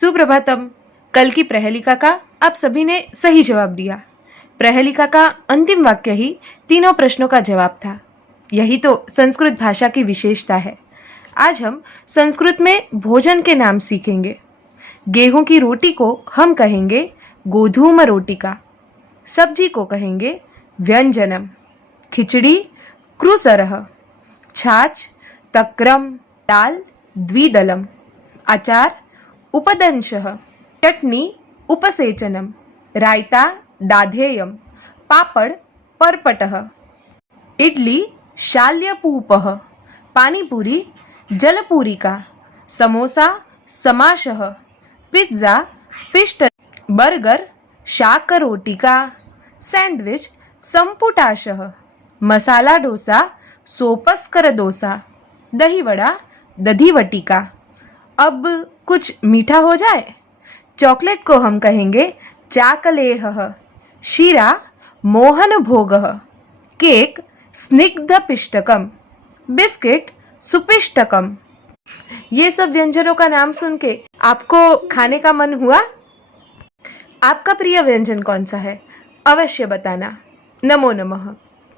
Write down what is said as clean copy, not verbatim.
सुप्रभातम। कल की प्रहेलिका का आप सभी ने सही जवाब दिया। प्रहेलिका का अंतिम वाक्य ही तीनों प्रश्नों का जवाब था। यही तो संस्कृत भाषा की विशेषता है। आज हम संस्कृत में भोजन के नाम सीखेंगे। गेहूं की रोटी को हम कहेंगे गोधूम रोटिका, सब्जी को कहेंगे व्यंजनम, खिचड़ी कृसरः, छाछ तक्रम, दाल द्विदलम, अचार उपदंशः, चटनी उपसेचनम, रायता दाधेयम, पापड़ पर्पटः, इडली शाल्यपूपः, पानीपुरी जलपूरिका, समोसा समाशः, पिज्जा पिष्ट, बर्गर शाकरोटिका, सैंडविच संपुटाशः, मसाला डोसा सोपस्कर डोसा, दही वड़ा दधिवटिका। अब कुछ मीठा हो जाए। चॉकलेट को हम कहेंगे चाकलेहः, शीरा मोहन भोगः, केक स्निग्ध पिष्टकम, बिस्किट सुपिष्टकम। ये सब व्यंजनों का नाम सुन के आपको खाने का मन हुआ? आपका प्रिय व्यंजन कौन सा है? अवश्य बताना। नमो नमः।